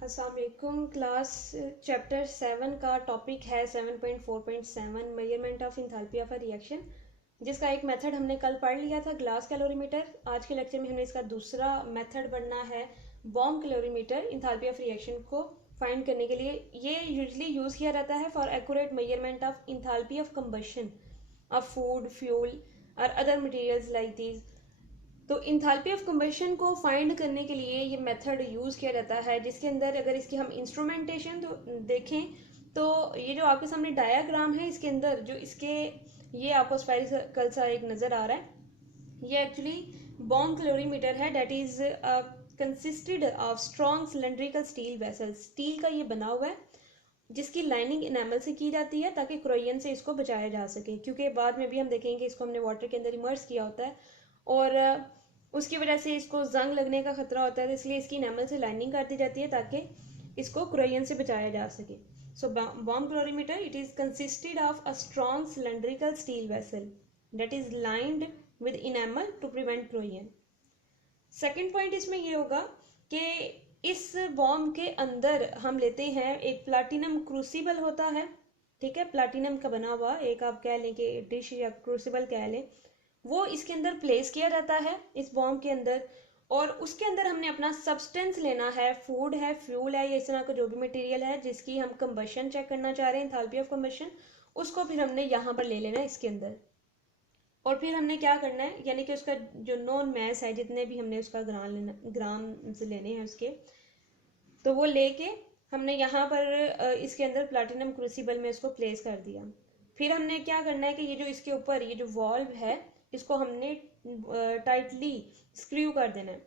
अस्सलाम वालेकुम। Class chapter 7 का टॉपिक है 7.4.7 measurement of enthalpy of a reaction, जिसका एक मेथड हमने कल पढ़ लिया था ग्लास कैलोरीमीटर। आज के लेक्चर में हमने इसका दूसरा मेथड पढ़ना है bomb calorimeter enthalpy of reaction को फाइंड करने के लिए। ये यूजली यूज़ किया जाता है for accurate measurement of enthalpy of combustion of food, fuel और अदर मटेरियल्स लाइक दीज। तो इंथैल्पी ऑफ कंबशन को फाइंड करने के लिए ये मेथड यूज़ किया जाता है, जिसके अंदर अगर इसकी हम इंस्ट्रूमेंटेशन तो देखें तो ये जो आपके सामने डायाग्राम है, इसके अंदर जो इसके ये आपको स्फेरिकल सा एक नज़र आ रहा है, ये एक्चुअली बॉम कैलोरीमीटर है। That is consisted of strong cylindrical steel vessel. Steel का ये बना हुआ है जिसकी लाइनिंग इनेमल से की जाती है ताकि क्रोयन से इसको बचाया जा सके, क्योंकि बाद में भी हम देखेंगे इसको हमने वाटर के अंदर इमर्स किया होता है और उसकी वजह से इसको जंग लगने का खतरा होता है, तो इसलिए इसकी इनेमल से लाइनिंग कर दी जाती है ताकि इसको क्रोयन से बचाया जा सके। So bomb calorimeter it is consisted of a strong cylindrical steel vessel that is lined with enamel to prevent corrosion. Second point इसमें ये होगा कि इस बॉम के अंदर हम लेते हैं एक प्लाटिनम क्रूसिबल होता है, ठीक है, प्लाटिनम का बना हुआ एक आप कह लें कि डिश या क्रूसिबल कह लें, वो इसके अंदर प्लेस किया जाता है इस बॉम के अंदर। और उसके अंदर हमने अपना सब्सटेंस लेना है, फूड है, फ्यूल है या इस तरह का जो भी मटेरियल है जिसकी हम कंबशन चेक करना चाह रहे हैं, एंथैल्पी ऑफ कंबशन, उसको फिर हमने यहाँ पर ले लेना है इसके अंदर। और फिर हमने क्या करना है, यानी कि उसका जो नॉन मैस है, जितने भी हमने उसका ग्राम से लेने हैं उसके, तो वो लेके हमने यहाँ पर इसके अंदर प्लैटिनम क्रूसिबल में इसको प्लेस कर दिया। फिर हमने क्या करना है कि ये जो इसके ऊपर ये जो वॉल्व है इसको हमने टाइटली स्क्रू कर देना है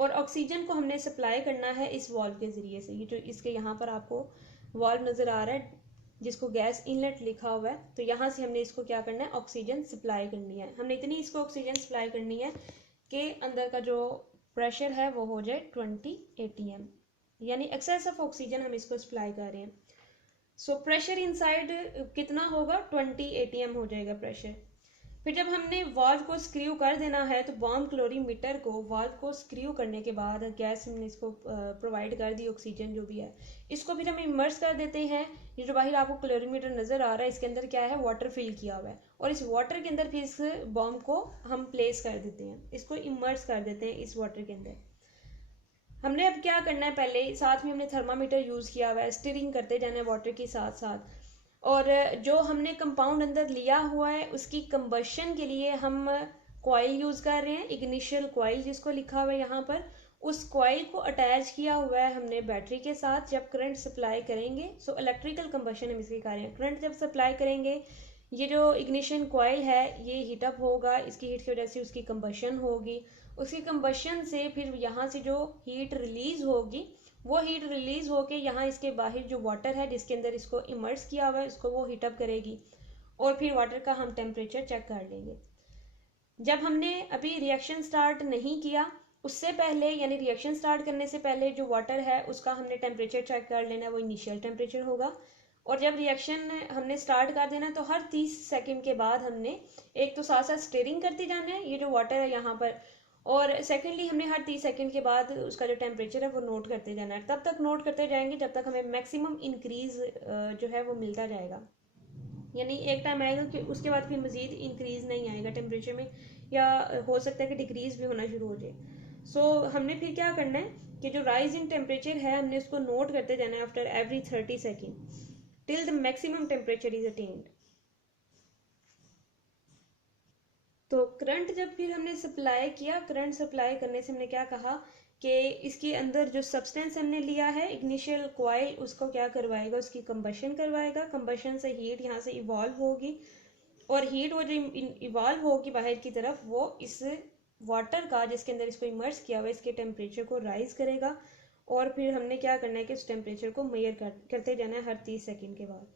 और ऑक्सीजन को हमने सप्लाई करना है इस वॉल्व के ज़रिए से। ये जो इसके यहाँ पर आपको वॉल्व नज़र आ रहा है जिसको गैस इनलेट लिखा हुआ है, तो यहाँ से हमने इसको क्या करना है, ऑक्सीजन सप्लाई करनी है। हमने इतनी इसको ऑक्सीजन सप्लाई करनी है कि अंदर का जो प्रेशर है वो हो जाए 20 atm, यानी एक्सेस ऑफ ऑक्सीजन हम इसको सप्लाई कर रहे हैं। सो प्रेशर इनसाइड कितना होगा, 20 atm हो जाएगा प्रेशर। फिर जब हमने वाल्व को स्क्रू कर देना है तो बॉम कैलोरीमीटर को वाल्व को स्क्रू करने के बाद गैस हमने इसको प्रोवाइड कर दी, ऑक्सीजन जो भी है, इसको फिर हम इमर्स कर देते हैं। ये जो बाहर आपको कैलोरीमीटर नज़र आ रहा है इसके अंदर क्या है, वाटर फिल किया हुआ है और इस वाटर के अंदर फिर इस बॉम को हम प्लेस कर देते हैं, इसको इमर्स कर देते हैं इस वाटर के अंदर। हमने अब क्या करना है, पहले साथ में हमने थर्मामीटर यूज़ किया हुआ है, स्टिरिंग करते जाना है वाटर के साथ साथ। और जो हमने कंपाउंड अंदर लिया हुआ है उसकी कंबशन के लिए हम कॉइल यूज़ कर रहे हैं, इग्निशियल कॉइल जिसको लिखा हुआ है यहाँ पर। उस कॉइल को अटैच किया हुआ है हमने बैटरी के साथ। जब करंट सप्लाई करेंगे, सो इलेक्ट्रिकल कंबशन हम इसकी कर रहे हैं, करंट जब सप्लाई करेंगे ये जो इग्निशन कॉइल है ये हीटअप होगा, इसकी हीट की वजह से उसकी कंबशन होगी, उसकी कंबशन से फिर यहाँ से जो हीट रिलीज होगी वो हीट रिलीज होके यहाँ इसके बाहर जो वाटर है जिसके अंदर इसको इमर्स किया हुआ है उसको वो हीटअप करेगी और फिर वाटर का हम टेम्परेचर चेक कर लेंगे। जब हमने अभी रिएक्शन स्टार्ट नहीं किया उससे पहले, यानी रिएक्शन स्टार्ट करने से पहले जो वाटर है उसका हमने टेम्परेचर चेक कर लेना है, वो इनिशियल टेम्परेचर होगा। और जब रिएक्शन हमने स्टार्ट कर देना तो हर 30 सेकंड के बाद हमने एक तो साथ साथ स्टीयरिंग करती जाना है ये जो वाटर है यहाँ पर, और सेकेंडली हमने हर 30 सेकंड के बाद उसका जो टेम्परेचर है वो नोट करते जाना है। तब तक नोट करते जाएंगे जब तक हमें मैक्सिमम इंक्रीज जो है वो मिलता जाएगा, यानी एक टाइम आएगा कि उसके बाद फिर मज़ीद इंक्रीज नहीं आएगा टेम्परेचर में, या हो सकता है कि डिक्रीज भी होना शुरू हो जाए। सो हमने फिर क्या करना है कि जो राइज इन टेम्परेचर है हमने उसको नोट करते जाना है after every 30 second till the maximum temperature is attend. तो करंट जब फिर हमने सप्लाई किया, करंट सप्लाई करने से हमने क्या कहा कि इसके अंदर जो सब्सटेंस हमने लिया है इग्निशियल कॉइल उसको क्या करवाएगा, उसकी कंबशन करवाएगा, कंबशन से हीट यहाँ से इवॉल्व होगी और हीट वो जो इवॉल्व होगी बाहर की तरफ वो इस वाटर का जिसके अंदर इसको इमर्स किया हुआ इसके टेम्परेचर को राइज करेगा। और फिर हमने क्या करना है कि उस टेम्परेचर को मेजर करते जाना है हर 30 सेकेंड के बाद।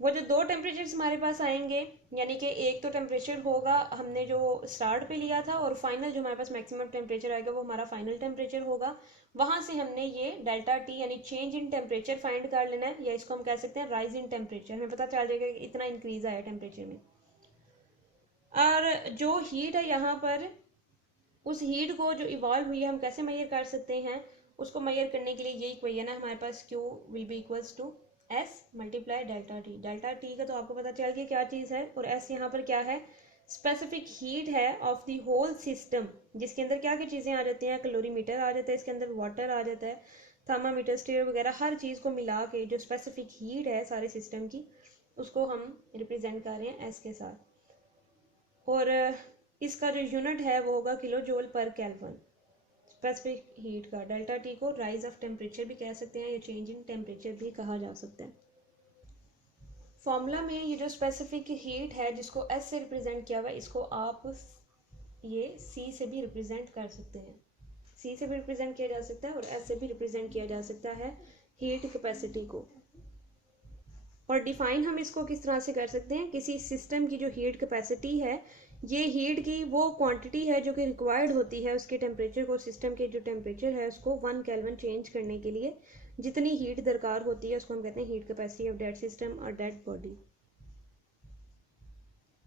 वो जो दो टेम्परेचर्स हमारे पास आएंगे, यानी कि एक तो टेम्परेचर होगा हमने जो स्टार्ट पे लिया था और फाइनल जो हमारे पास मैक्सिमम टेम्परेचर आएगा वो हमारा फाइनल टेम्परेचर होगा। वहां से हमने ये डेल्टा टी यानी चेंज इन टेम्परेचर फाइंड कर लेना है, या इसको हम कह सकते हैं राइज इन टेम्परेचर। हमें पता चल जाएगा कि इतना इंक्रीज आया टेम्परेचर में। और जो हीट है यहाँ पर उस हीट को जो इवॉल्व हुई है हम कैसे मेजर कर सकते हैं, उसको मेजर करने के लिए ये इक्वेशन है हमारे पास, Q will be equals to S multiply delta T. Delta T का तो आपको पता चल गया क्या चीज़ है, और S यहाँ पर क्या है, स्पेसिफिक हीट है ऑफ द होल सिस्टम, जिसके अंदर क्या क्या चीज़ें आ जाती हैं, कैलोरीमीटर आ जाता है, इसके अंदर वाटर आ जाता है, थर्मामीटर, स्टीयर वगैरह, हर चीज़ को मिला के जो स्पेसिफिक हीट है सारे सिस्टम की, उसको हम रिप्रेजेंट कर रहे हैं S के साथ। और इसका जो यूनिट है वो होगा किलो जूल पर केल्विन। स्पेसिफिक हीट का डेल्टा टी को राइज ऑफ टेम्परेचर भी कह सकते हैं या चेंज इन टेम्परेचर भी कहा जा सकता है। फॉर्मूला में ये जो स्पेसिफिक हीट है जिसको एस से रिप्रेजेंट किया हुआ है, इसको आप ये सी से भी रिप्रेजेंट कर सकते हैं, सी से भी रिप्रेजेंट किया जा सकता है और एस से भी रिप्रेजेंट किया जा सकता है हीट कैपेसिटी को। और डिफाइन हम इसको किस तरह से कर सकते हैं, किसी सिस्टम की जो हीट कैपेसिटी है, ये हीट की वो क्वांटिटी है जो कि रिक्वायर्ड होती है उसके टेम्परेचर को, सिस्टम के जो टेम्परेचर है उसको 1 केल्विन चेंज करने के लिए जितनी हीट दरकार होती है उसको हम कहते हैं heat capacity of that system और दैट बॉडी।